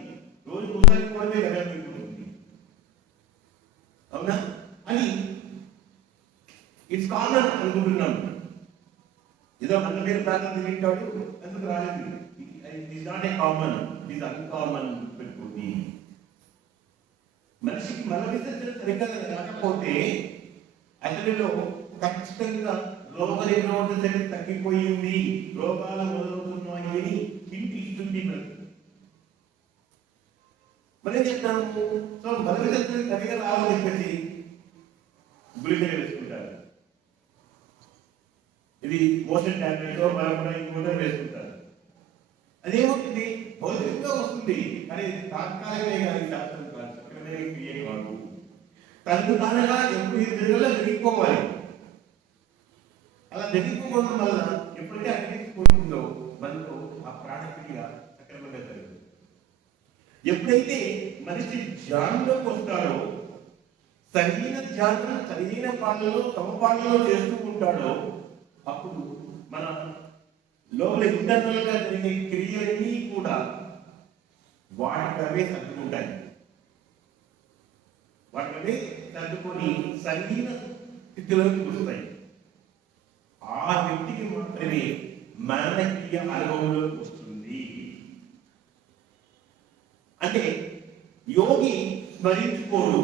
రోజుకోసారి పోవడమే కదా ఉంటుంది. అవునా అని ఇట్స్ కామన్ అనుకుంటున్నాం. ఏదో మన పేరు ప్రాంతం తింటాడు అందుకు రాలేదు. It is not a common, it is uncommon పెట్టుకోండి. మనిషికి మల విసర్జన సరిగ్గా రాకపోతే అతనిలో ఖచ్చితంగా రోగ నిరోధక శక్తి తగ్గిపోయింది, రోగాలు మొదలవుతున్నాయి అని ఇంటి ఇస్తుంది. మనం ఏం చేస్తాము, సో మల విసర్జన సరిగ్గా రావాలని చెప్పేసి గుళికలు వేసుకుంటారు. ఇది మోషన్ టాబ్లెట్ మరొక ఇంకోటో వేసుకుంటారు. అదేమవుతుంది, భౌతికంగా వస్తుంది కానీ తాత్కాలికమే కానీ శాస్త్రం కాదు, క్రియ కాదు. తనకు తానుగా ఎప్పుడు తిరగలో జరిగిపోవాలి. అలా జరిగిపోవడం వల్ల ఎప్పుడైతే అగ్గిపోతుందో మనకు ఆ ప్రాణక్రియ సక్రమంగా జరుగుతుంది. ఎప్పుడైతే మనిషి ధ్యానంలోకి వస్తాడో, సరైన ధ్యానం సరైన పాలనలో సమపాలనలో చేస్తూ ఉంటాడో, అప్పుడు మన లోపల ఇంటర్నల్ గా జరిగే క్రియలన్నీ కూడా వాటికవే సర్దుకుంటాయి. వాటికవే సర్దుకొని సంగీత స్థితిలోకి వస్తాయి. ఆ వ్యక్తికి మాత్రమే మరణక్రియ అనుభవంలోకి వస్తుంది. అంటే యోగి స్మరించుకోడు,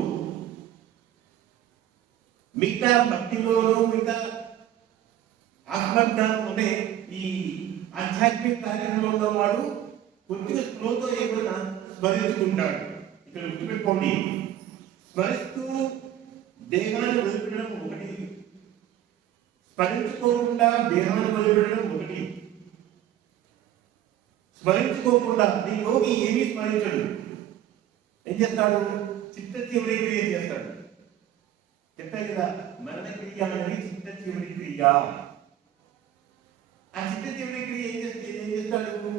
మిగతా భక్తిలోనూ మిగతా ఆత్మజ్ఞానం అంటే ఈ ఆధ్యాత్మిక కార్యంలో ఉన్నవాడు కొద్దిగా స్లోతో ఏమైనా స్మరించుకుంటాడు. ఇక్కడ గుర్తుపెట్టుకోండి, స్మరిస్తూ దేహాన్ని వదిలిపెట్టడం ఒకటి, స్మరించుకోకుండా దేహాన్ని వదిలిపెట్టడం ఒకటి. స్మరించుకోకుండా నీ యోగి ఏమీ స్మరించడు. ఏం చేస్తాడు? చిత్త చివరి క్రియ చేస్తాడు. చెప్పారు కదా, మరణ క్రియ అనేది చిత్త చివరి క్రియ. ఆ చిత్త చివరి క్రియ ఏం చేస్తాడు?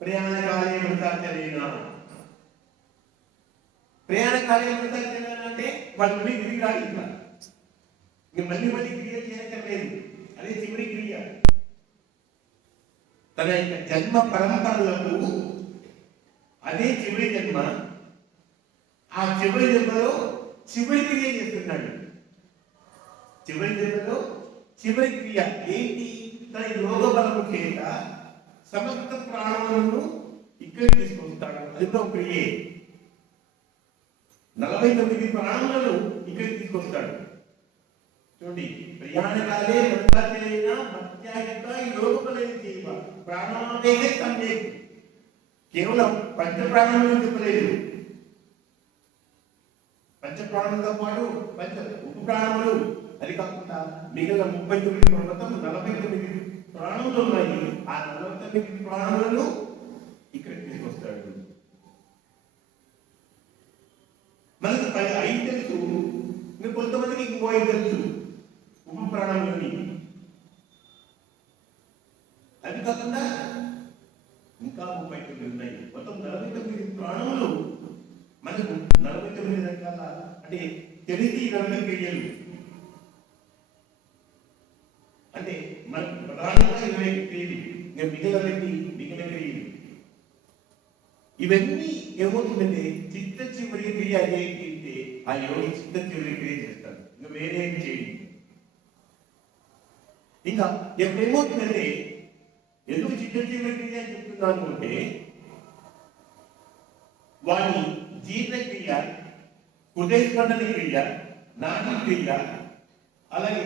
ప్రయాణకాలే మృతాచరేనా. ప్రయాణకాలే మృతాచరేనా అంటే వాళ్ళు మళ్ళీ తిరిగి రాడు. ఇంకా మళ్ళీ క్రియ చేయక్కర్లేదు, అదే చివరి క్రియ. తన యొక్క జన్మ పరంపరలకు అదే చివరి జన్మ. ఆ చివరి జన్మలో చివరి క్రియ చేస్తున్నాడు. చివరి జన్మలో చివరి క్రియ ఏంటి? తన యోగ బలము చేత సమస్త ప్రాణములను ఇక్కడ తీసుకొస్తాడు. అది కూడా క్రియే. 49 ప్రాణములను ఇక్కడ తీసుకొస్తాడు. చూడండి, ప్రయాణకాలే మృతాచరేన మత్యాయుక్త యోగబలేన జీవ ప్రాణావేగే సంజేతి. కేవలం పంచ ప్రాణములను చెప్పలేదు. పంచ ప్రాణములతో పాటు పంచ ఉప ప్రాణములు, అది కాకుండా మిగిలిన 39 మొత్తం 49 ప్రాణములు ఉన్నాయి. ఆ 49 ప్రాణములను ఇక్కడ తీసుకొస్తాడు. మనకు 5 తెలుసు, ఇంకా కొంతమందికి ఇంకో 5 తెలుసు ఉప ప్రాణములని. అది కాకుండా ఇంకా 39 ఉన్నాయి. మొత్తం 49 ప్రాణములు మనకు. 49 రకాల అంటే తెలిసి 20 క్రియలు. అంటే మనకు ప్రధానంగా 20 క్రియలు, ఇంకా మిగిలిన క్రియలు. ఇవన్నీ ఏమవుతుందంటే చిత్త చివరి క్రియ ఏంటి? ఆ యోగి చిత్త చివరి క్రియ చేస్తాడు, ఇంకా వేరే ఏం చేయండి. ఇంకా ఎప్పుడేమవుతుందంటే, ఎందుకు చిత్త చివరి క్రియ అని చెప్తున్నాను అంటే, వాడి జీర్ణక్రియ, హృదయస్పందన క్రియ, నాడీ క్రియ, అలాగే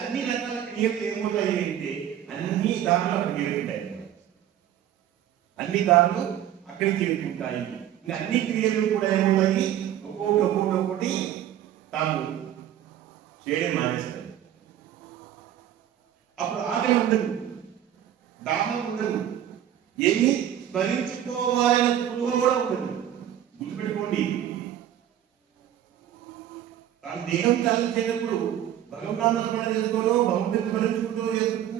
అన్ని రకాల క్రియలు ఏమవుతాయి అంటే అన్ని దారులు అక్కడ చేరుకుంటాయి. అన్ని దారులు అక్కడికి చేరుకుంటాయి. ఇంకా అన్ని క్రియలు కూడా ఏమవుతాయి? ఒక్కొక్కటి తాము చేయడం మానేస్తాయి. అప్పుడు ఆకలి ఉండదు, దాహం ఉండదు, ఏమి స్మరించుకోవాలన్న స్పృహ కూడా ఉండదు. గుర్తుపెట్టుకోండి, తాను దేహం చాలు చేయనప్పుడు భగవంతాన్ని స్మరణ చేసుకోవడం, భగవంతుని స్మరించుకుంటూ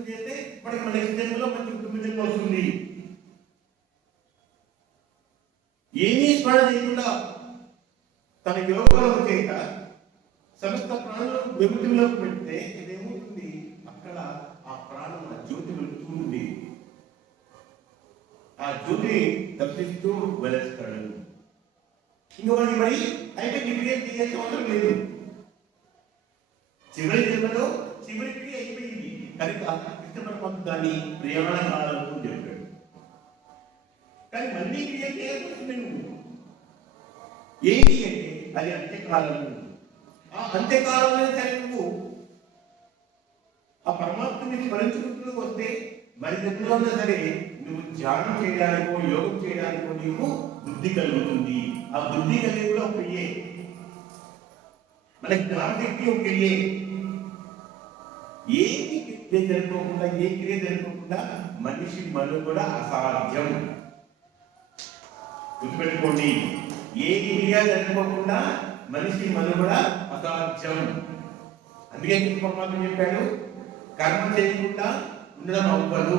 చేస్తే మనకి మన జన్మలో మంచి కుటుంబ జన్మ వస్తుంది. ఏమీ స్మరణ చేయకుండా తన యోగబలం చేత సమస్త ప్రాణులను విముక్తిలోకి పెడితే ఇదేమవుతుంది? అక్కడ ఆ ప్రాణం ఆ జ్యోతి వెళుతుంది. ఆ జ్యోతిని తప్పిస్తూ వెళస్తాడు. ఇంకా వాడికి మరి అయితే క్రియ చేయాల్సిన అవసరం లేదు. చివరి జన్మలో చివరి క్రియ అయిపోయింది కనుక కృష్ణ పరమాత్మ దాన్ని ప్రయాణ కాలంలో చెప్పాడు. కానీ మళ్ళీ క్రియ చేయాల్సి వస్తుంది. నువ్వు ఏంటి అంటే అది అంత్యకాలం. ఆ అంత్యకాలంలో సరే నువ్వు ఆ పరమాత్మని స్మరించుకుంటూ వస్తే మరి జన్మలో సరే నువ్వు ధ్యానం చేయడానికో యోగం చేయడానికో నీకు బుద్ధి కలుగుతుంది. ఆ బుద్ధి కలిగి కూడా ఒక క్రియే. మనకి జ్ఞానశక్తి ఒక క్రియే. ఏమి క్రియ జరుపుకోకుండా, ఏ క్రియ జరుపుకోకుండా మనిషి మనుగడ అసాధ్యం. గుర్తుపెట్టుకోండి, ఏ క్రియ జరుపుకోకుండా మనిషి మనుగడ అసాధ్యం. అందుకే పరమాత్మ చెప్పాడు, కర్మ చేయకుండా ఉండడం అవ్వదు.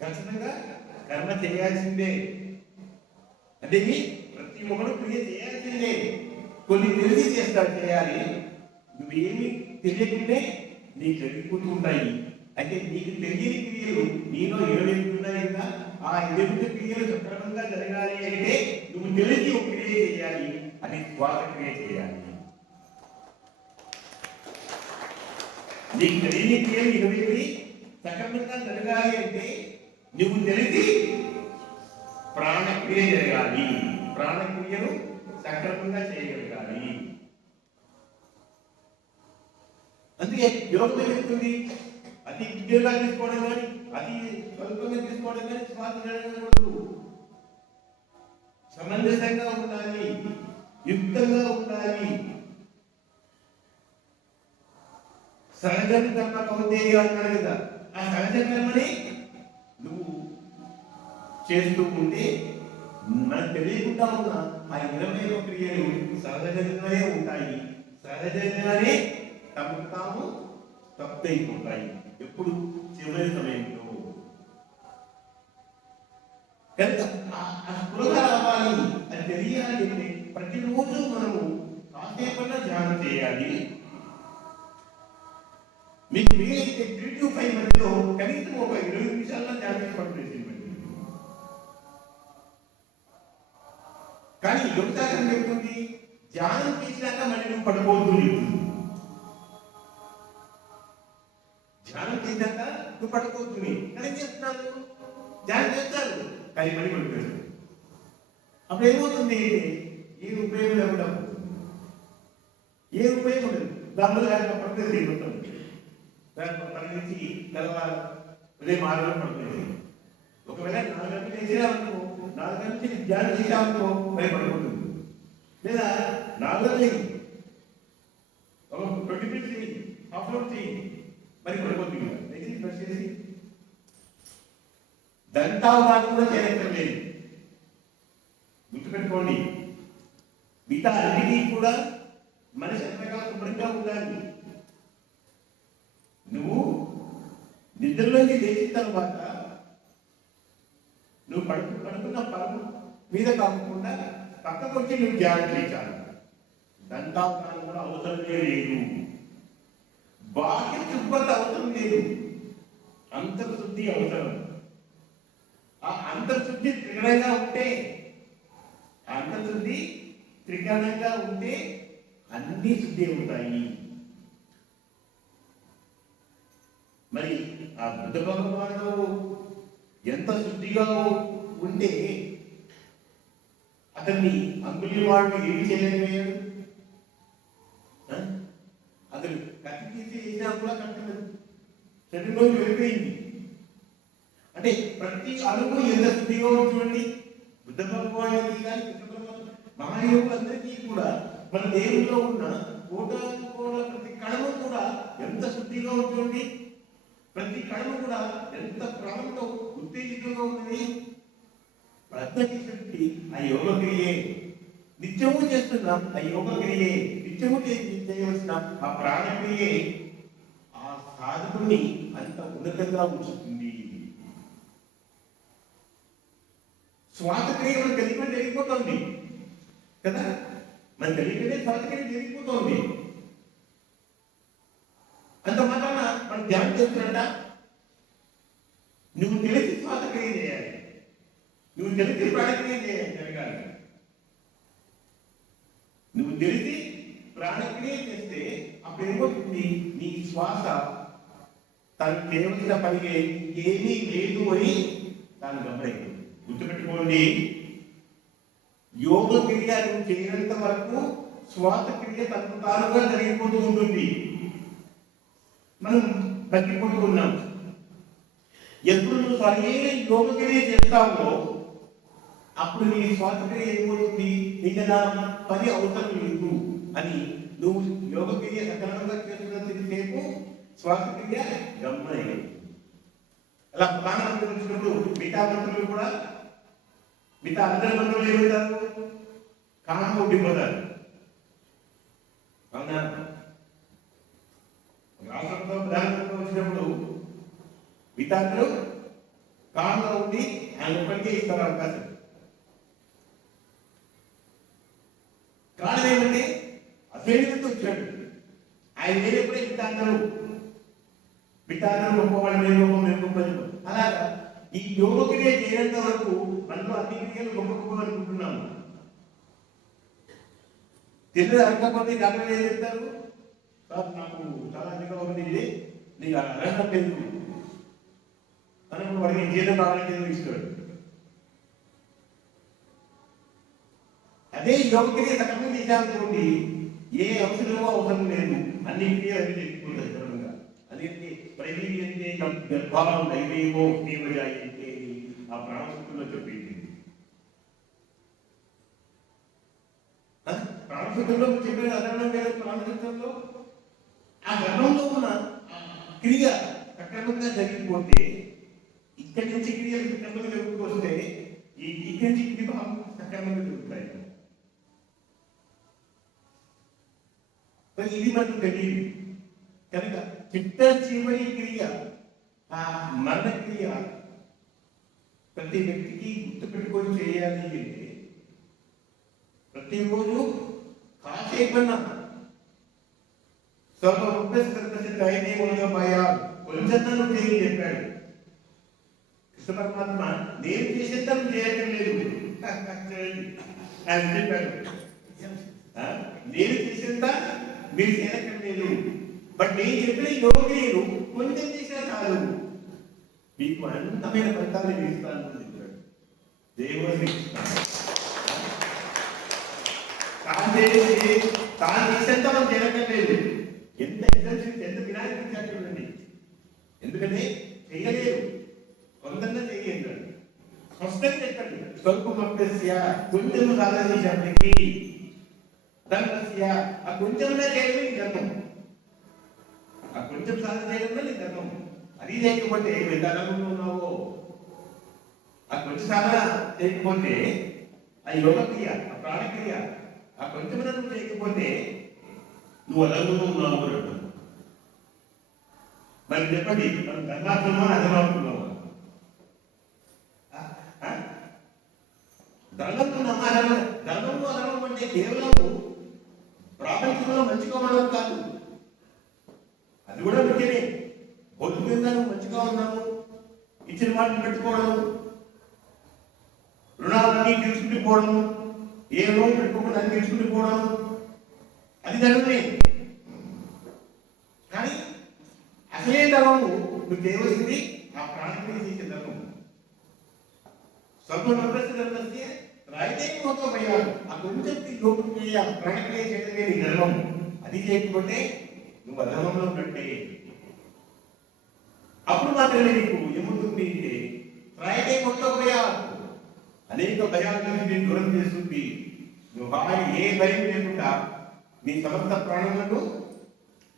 ఖచ్చితంగా కర్మ చేయాల్సిందే. అంటే ప్రతి ఒక్కరు క్రియ చేయాల్సిందే. కొన్ని తెలిసి చేస్తాడు చేయాలి, నువ్వేమి తెలియకుంటే నీకు జరిగిపోతూ ఉంటాయి. అయితే నీకు తెలియని క్రియలు నీలో 28 ఉన్నాయి కదా, ఆ 8 క్రియలు సక్రమంగా జరగాలి అంటే నువ్వు తెలిసి ఒక క్రియ చేయాలి, అది శ్వాస క్రియ చేయాలి. నీకు తెలియని క్రియలు 28 సక్రమంగా జరగాలి అంటే నువ్వు తెలిసి ప్రాణక్రియ జరగాలి, ప్రాణక్రియను సక్రమంగా చేయగలగాలి. అందుకే యోగం ఏమవుతుంది, అతి విద్యగా తీసుకోవడం కానీ అతి స్వల్పంగా తీసుకోవడం కానీ శ్వాస జరగకూడదు. సమంజసంగా ఉండాలి, యుక్తంగా ఉండాలి. సహజం కర్మ కౌంతేయ అన్నాడు కదా, ఆ సహజ కర్మని నువ్వు చేస్తూ ఉంటే మనకు తెలియకుండా ఉన్న ఆ 21 క్రియలు సహజంగానే ఉంటాయి, సహజంగానే తమకు తాము తప్పైపోతాయి. ఎప్పుడు చివరి సమయంలో కనుక ఆ స్పృహ రావాలి, అది తెలియాలి అంటే ప్రతిరోజు మనము కాసేపన్నా ధ్యానం చేయాలి. మీకు వీలైతే 3 to 5 మధ్యలో కనీసం ఒక 20 నిమిషాల్లో ధ్యానం చేసుకోండి. కానీ యోగశాస్త్రం చెప్తుంది ధ్యానం చేసినాక మళ్ళీ నువ్వు పడిపోతుంది. ధ్యానం చేశాక నువ్వు పడిపోతుంది. కానీ చేస్తున్నాను ధ్యానం చేస్తారు కానీ మళ్ళీ పడిపోయాడు. అప్పుడు ఏమవుతుంది, ఏ ఉపయోగం లేకుండా ఏ ఉపయోగం లేదు. దానివల్ల పడుతుంది మొత్తం పని నుంచి తెల్లవారు ఉదయం 6 గంటలు పడుతుంది. ఒకవేళ 4 గంటలు చేసేదామనుకో, 4 గంటల నుంచి ధ్యానం చేసామనుకో భయపడిపోతుంది. లేదా 4 గంటలు ఒక 20 minutes చేయి, హాఫ్ అవర్ చేయి, మరి పడిపోతుంది. బ్రష్ చేసి దంతావధానం కూడా చేయక్కర్లేదు. గుర్తుపెట్టుకోండి, మిగతా అన్నిటికీ కూడా మనిషి అంతగా శుభ్రంగా ఉండాలి. నువ్వు నిద్రలోకి లేచిన తర్వాత నువ్వు పడుకున్న పరుపు మీద కాకుండా పక్కకు వచ్చి నువ్వు ధ్యానం చేయాలి. దంతావధానం కూడా అవసరమే లేదు, బాహ్య శుభ్రత అవసరం లేదు, అంతర్శుద్ధి అవసరం. ఆ అంతర్శుద్ధి త్రికరణంగా ఉంటే, అంతర్శుద్ధి త్రికరణంగా ఉంటే అన్ని శుద్ధి అవుతాయి. మరి ఆ బుద్ధ భగవానుడు ఎంత శుద్ధిగా ఉంటే అతన్ని అంగుళి వాడు ఏమి చేయలేకపోయాడు. అతను కత్తి తీసి వేసినా కూడా కట్టలేదు, శరీరంలోకి వెళ్ళిపోయింది. అంటే ప్రతి అడుగు ఎంత శుద్ధిగా చూడండి. బుద్ధ భగవానుడికి కానీ మహాయోగులందరికీ కూడా మన దేవుల్లో ఉన్న కోటానుకోట్ల ప్రతి కణము కూడా ఎంత శుద్ధిగా ఉంటుంది. ప్రతి కణము కూడా ఎంత ప్రాణంతో ఉత్తేజితంగా ఉంది. ప్రతి శక్తి ఆ యోగ క్రియే, నిత్యము చేస్తున్నాం ఆ యోగ క్రియే, నిత్యము చేయవలసిన ఆ ప్రాణక్రియే ఆ సాధకుని అంత ఉన్నతంగా ఉంచుతుంది. శ్వాసక్రియ మన తెలియకుండా జరిగిపోతుంది కదా, మన తెలియకనే శ్వాసక్రియ జరిగిపోతుంది. అంత మాత్రాన మనం ధ్యానం చేస్తున్నట్ట నువ్వు తెలిసి శ్వాసక్రియ చేయాలి, నువ్వు తెలిసి ప్రాణక్రియ జరగాలి. నువ్వు తెలిసి ప్రాణక్రియ చేస్తే అప్పుడు ఏమవుతుంది, నీ శ్వాస తను చేయవలసిన పని ఏమీ లేదు అని తాను గమనించింది. గుర్తుపెట్టుకోండి, యోగ క్రియ నువ్వు చేయనంత వరకు శ్వాసక్రియ తనకు తానుగా జరిగిపోతూ ఉంటుంది. మనం తగ్గిపోతున్నాం. ఎప్పుడు నువ్వు సరైన యోగ క్రియ చేస్తావో అప్పుడు నీ శ్వాసక్రియ ఏమవుతుంది, నీకు నా పని అవసరం లేదు అని నువ్వు యోగ క్రియ సకాలంగా చేస్తున్నంతసేపు శ్వాసక్రియ గమనం. అలా ప్రధానమంత్రి వచ్చినప్పుడు మిగతా మంత్రులు కూడా, మిగతా అందరి మంత్రులు ఏమవుతారు, కామంగా ఉండిపోతారు. అవునా? రాష్ట్రంలో ప్రధానమంత్రి వచ్చినప్పుడు మిగతాందరూ కామంగా ఉండి ఆయన ఇప్పటికే ఇస్తారు అవకాశం. కారణం ఏమంటే అసైన్మెంట్ వచ్చాడు, ఆయన లేనప్పుడే మిగతాందరూ మిగతా గొప్పవాళ్ళు నేను గొప్ప మేము గొప్పది. అలాగా ఈ యోగ క్రియ చేయనంత వరకు మనలో అన్ని క్రియలు గొప్ప గొప్ప అనుకుంటున్నాము. తెలియదు అడగకపోతే డాక్టర్ ఏం చెప్తారు? సార్ నాకు చాలా అధికంగా ఉంది, నీకు అడగడం లేదు అని వాడికి జీతం కావాలని ఏదో ఇస్తాడు. అదే యోగ క్రియ సక్రమంగా చేశామనుకోండి, ఏ అవసరమో అవసరం లేదు, అన్ని క్రియలు అన్ని చెప్పుకుంటాయి సక్రమంగా. అదేంటి ప్రవీణ్యంతే గర్భావం దైవేమో దేవజాయంతే ఆ ప్రాణశక్తుల్లో చెప్పింది. ప్రాణశక్తుల్లో చెప్పిన అదనం లేదు. ప్రాణశక్తుల్లో ఆ గర్భంలో ఉన్న క్రియ సక్రమంగా జరిగిపోతే ఇక్కడి నుంచి క్రియలు సక్రమంగా జరుగుతూ ఇక్కడి నుంచి క్రియ భావం సక్రమంగా జరుగుతాయి. ఇది మనకు తెలియదు కనుక చిట్ట చివరి క్రియ ఆ మరణ క్రియ ప్రతి వ్యక్తికి గుర్తుపెట్టుకొని చేయాలి అంటే ప్రతిరోజు కాసేపన్నా కొంచెం చేయి చెప్పాడు కృష్ణ పరమాత్మ. నేను చేసేద్దాం చేయటం లేదు అని చెప్పాడు. నేను చేసేంత మీరు చేయటం లేదు, బట్ నేను చెప్పిన యోగ క్రియలు కొంచెం చేసే చాలు, మీకు అనంతమైన ఫలితాలు ఇస్తాను అని చెప్పాడు. దేవుడు తాను చేసేంత మనం చేయటం లేదు. ఎంత ఎగ్జామ్షన్, ఎంత వినాయకుడు చూడండి. ఎందుకంటే చేయలేరు, కొందరిలో చేయండి. స్పష్టంగా చెప్పండి. స్వల్పమప్యస్య కొంచెం సాధన చేసేప్పటికీ ధర్మస్య ఆ కొంచెంలో చేయడం నీ ధర్మం. ఆ కొంచెం సాధన చేయడంలో నీ ధర్మం. అది చేయకపోతే ఎంత ధర్మంలో ఉన్నావో, ఆ కొంచెం సాధన చేయకపోతే ఆ యోగ క్రియ, ఆ ప్రాణక్రియ, ఆ కొంచెం నువ్వు చేయకపోతే నువ్వు అదనంలో ఉన్నావు అన్నట్టు. మరి చెప్పండి, మనం ధర్మాత్మా అధర్మాత్మా? ధర్మము అధర్మం అంటే కేవలం ప్రాపంచంలో మంచిగా ఉండడం కాదు, అది కూడా ముఖ్యమే. భౌతికంగా మంచిగా ఉన్నాము, ఇచ్చిన వాటిని పెట్టుకోవడం, రుణాలన్నీ తీసుకుంటూ పోవడం, ఏ లోన్ పెట్టుకోకుండా అన్ని తీసుకుంటూ పోవడం, అది ధర్మమే. కానీ అసలే ధర్మము నువ్వు చేయవలసింది ఆ ప్రాణక్రియ చేసే ధర్మం. ధర్మస్య రాయితే మొత్తం అయ్యారు. ఆ కొంచెం యోగక్రియ ప్రాణక్రియ చేయడమే నీ ధర్మం. అది చేయకపోతే నువ్వు అధర్మంలో ఉన్నట్టే. అప్పుడు మాత్రమే నీకు ఏముంటుంది అంటే రాయితే మొత్తం భయాలు, అనేక భయాల నుంచి నేను దూరం చేస్తుంది. నువ్వు ఏ భయం లేకుండా నీ సమస్త ప్రాణులను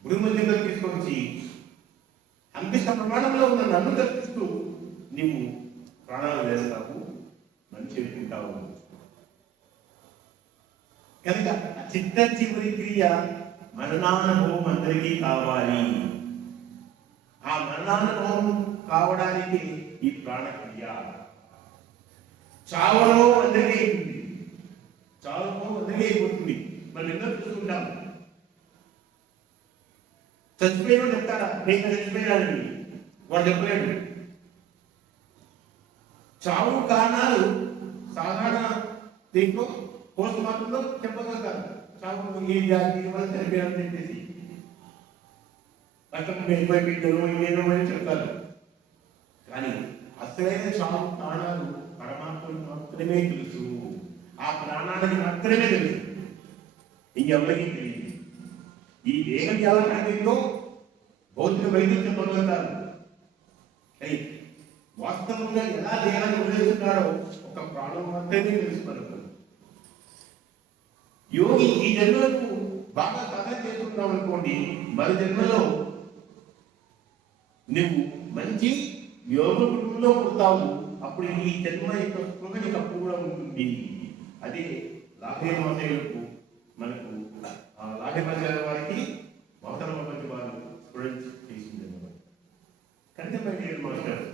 గురుమధ్యంలో తీసుకొచ్చి అంతిష్ట ప్రమాణంలో ఉన్న నన్ను దర్శిస్తూ నీవు ప్రాణాలు వేస్తావు, మంచి చెప్పుకుంటావు. కనుక చిత్త చివరి క్రియ మరణానుభవం అందరికీ కావాలి. ఆ మరణానుభవం కావడానికి ఈ ప్రాణక్రియ. చావలో అందరికీ అయిపోతుంది, చావలో అందరికీ అయిపోతుంది. మనం ఎన్నో చూసుకుంటాం. చచ్చిపోయిన చెప్తారా నేను చచ్చిపోయానని? వాడు చెప్పలేడు. చావు కారణాలు సాధారణ దీంట్లో పోస్ట్ మార్టంలో చెప్పగలుగుతారు. చావు ఏ జాతి వల్ల చనిపోయారని చెప్పేసి రక్తం ఎక్కువైపోయిందో ఏదో అని చెప్తారు. కానీ అసలైన చావు ప్రాణాలు పరమాత్మకు మాత్రమే తెలుసు. ఆ ప్రాణానికి మాత్రమే తెలుసు, ఇంకెవరికి తెలియదు. ఈ దేహం ఎలా కలిగిందో భౌతిక వైద్యులు చెప్పగలుగుతారు, కానీ వాస్తవంగా ఎలా దేహాన్ని వదిలేస్తున్నాడో ఒక ప్రాణం మాత్రమే తెలుసుకున్నారు. యోగి ఈ జన్మలకు బాగా సాధన చేస్తున్నాం అనుకోండి, మరు జన్మలో నువ్వు మంచి యోగ కుటుంబంలో పుడతావు. అప్పుడు ఈ జన్మ యొక్క స్పృహ నీకు అప్పుడు కూడా ఉంటుంది. అది లాభేమాశయులకు మనకు లాభేమాశయాల వారికి అవతల ప్రపంచ వారు స్టూడెంట్స్ చేసింది. కనుక మాస్టర్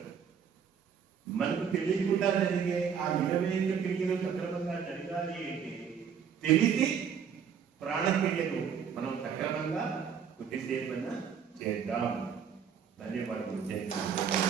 మనకు తెలియకుండా జరిగే ఆ 21 క్రియలు సక్రమంగా జరగాలి అంటే తెలిసి ప్రాణక్రియను మనం సక్రమంగా కొద్దిసేపైనా చేద్దాం. ధన్యవాదాలు.